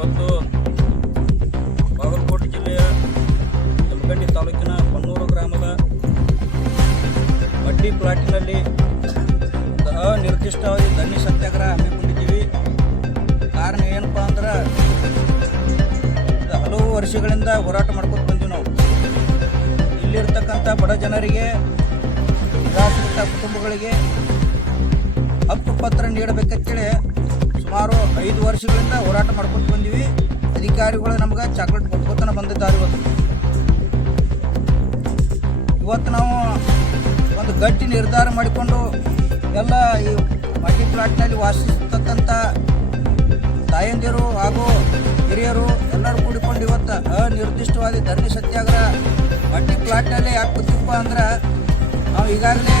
ಇವತ್ತು ಬಾಗಲಕೋಟೆ ಜಿಲ್ಲೆಯ ಜಮಖಂಡಿ ತಾಲೂಕಿನ ಪನ್ನೂರು ಗ್ರಾಮದ ಮಡ್ಡಿ ಪ್ಲಾಟಿನಲ್ಲಿ ಅನಿರ್ದಿಷ್ಟವಾಗಿ ಧರಣಿ ಸತ್ಯಾಗ್ರಹ ಹಮ್ಮಿಕೊಂಡಿದ್ದೀವಿ. ಕಾರಣ ಏನಪ್ಪ ಅಂದ್ರೆ ಹಲವು ವರ್ಷಗಳಿಂದ ಹೋರಾಟ ಮಾಡ್ಕೊಂಡು ಬಂದೀವಿ ನಾವು. ಇಲ್ಲಿರ್ತಕ್ಕಂಥ ಬಡ ಜನರಿಗೆ, ನಿರಾಶ್ರಿತ ಕುಟುಂಬಗಳಿಗೆ ಹಕ್ಕು ಪತ್ರ ನೀಡಬೇಕಂತೇಳಿ ಐದು ವರ್ಷಗಳಿಂದ ಹೋರಾಟ ಮಾಡ್ಕೊಂಡು ಬಂದೀವಿ. ಅಧಿಕಾರಿಗಳು ನಮ್ಗೆ ಚಾಕ್ಲೇಟ್ ಕೊಟ್ಕೋತನ ಬಂದಿದ್ದಾರೆ ಇವತ್ತು. ಇವತ್ತು ನಾವು ಒಂದು ಗಟ್ಟಿ ನಿರ್ಧಾರ ಮಾಡಿಕೊಂಡು ಎಲ್ಲ ಈ ಮಲ್ಟಿ ಪ್ಲಾಟ್ನಲ್ಲಿ ವಾಸಿಸ್ತಕ್ಕಂಥ ತಾಯಂದಿರು ಹಾಗೂ ಹಿರಿಯರು ಎಲ್ಲರೂ ಕೂಡಿಕೊಂಡು ಇವತ್ತು ಅನಿರ್ದಿಷ್ಟವಾದ ಧರಣಿ ಸತ್ಯಾಗ್ರಹ ಮಲ್ಟಿ ಪ್ಲಾಟ್ನಲ್ಲಿ ಯಾಕೆ ಕೂತಿಪ್ಪ ಅಂದ್ರೆ ನಾವು ಈಗಾಗಲೇ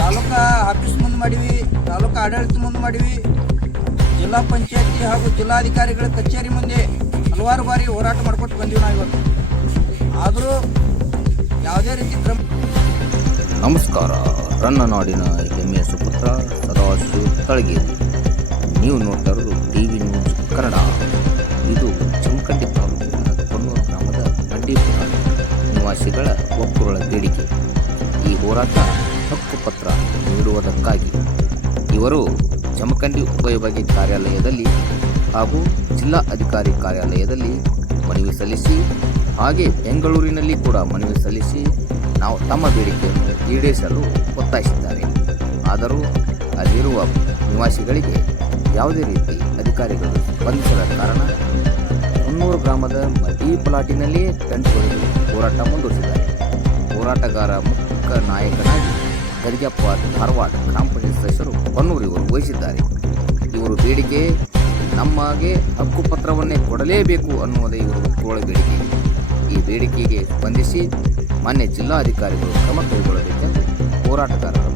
ತಾಲೂಕಾ ಆಫೀಸ್ ಮುಂದೆ ಮಾಡೀವಿ, ತಾಲೂಕಾ ಆಡಳಿತ ಮುಂದೆ ಮಾಡೀವಿ. ಜಿಲ್ಲಾ ಪಂಚಾಯತಿ ಹಾಗೂ ಜಿಲ್ಲಾಧಿಕಾರಿಗಳ ಕಚೇರಿ ಮುಂದೆ ಹಲವಾರು ಬಾರಿ ಹೋರಾಟ ಮಾಡಿಕೊಟ್ಟು ಬಂದೀವಿ ನಾವು ಇವತ್ತು. ಆದರೂ ಯಾವುದೇ ರೀತಿ ಕ್ರಮ ನಮಸ್ಕಾರ. ರನ್ನ ನಾಡಿನ ಹೆಮ್ಮೆಯ ಸುಪುತ್ರ ಸದಾಶಿವ ತಳಗೇರಿ ನೀವು ನೋಡ್ತಾ ಇರೋದು ಟಿ ವಿ ನ್ಯೂಸ್ ಕನ್ನಡ. ಇದು ಜಮಖಂಡಿ ತಾಲೂಕಿನ ಕೊನ್ನೂರು ಗ್ರಾಮದ ಅಡ್ಡಿಪುರ ನಿವಾಸಿಗಳ ಒಕ್ಕೂರಳ ಬೇಡಿಕೆ. ಈ ಹೋರಾಟ ಹಕ್ಕುಪತ್ರ ನೀಡುವುದಕ್ಕಾಗಿ. ಇವರು ಜಮಖಂಡಿ ಉಪವಿಭಾಗೀಯ ಕಾರ್ಯಾಲಯದಲ್ಲಿ ಹಾಗೂ ಜಿಲ್ಲಾ ಅಧಿಕಾರಿ ಕಾರ್ಯಾಲಯದಲ್ಲಿ ಮನವಿ ಸಲ್ಲಿಸಿ, ಹಾಗೆ ಬೆಂಗಳೂರಿನಲ್ಲಿ ಕೂಡ ಮನವಿ ಸಲ್ಲಿಸಿ ನಾವು ತಮ್ಮ ಬೇಡಿಕೆಯನ್ನು ಈಡೇರಿಸಲು ಒತ್ತಾಯಿಸಿದ್ದಾರೆ. ಆದರೂ ಅಲ್ಲಿರುವ ನಿವಾಸಿಗಳಿಗೆ ಯಾವುದೇ ರೀತಿ ಅಧಿಕಾರಿಗಳು ಸ್ಪಂದಿಸದ ಕಾರಣ ಮುನ್ನೂರು ಗ್ರಾಮದ ಮದಿ ಪ್ಲಾಟಿನಲ್ಲಿಯೇ ತಂಡ ಹೋರಾಟ ಮುಂದುವರಿಸಿದ್ದಾರೆ. ಹೋರಾಟಗಾರ ಮುಖ್ಯ ನಾಯಕನಾಗಿ ಗರಿಗಪ್ಪ ಧಾರವಾಡ ಗ್ರಾಮ ಪಂಚಾಯತ್ ಸದಸ್ಯರು ಹೊನ್ನೂರು ಇವರು ವಹಿಸಿದ್ದಾರೆ. ಇವರು ಬೇಡಿಕೆ ನಮಗೆ ಹಕ್ಕುಪತ್ರವನ್ನೇ ಕೊಡಲೇಬೇಕು ಅನ್ನುವುದೇ ಇವರು ಕೋಳ ಬೇಡಿಕೆ. ಈ ಬೇಡಿಕೆಗೆ ಸ್ಪಂದಿಸಿ ಮಾನ್ಯ ಜಿಲ್ಲಾಧಿಕಾರಿಗಳು ಕ್ರಮ ಕೈಗೊಳ್ಳಬೇಕೆಂದು ಹೋರಾಟಗಾರರ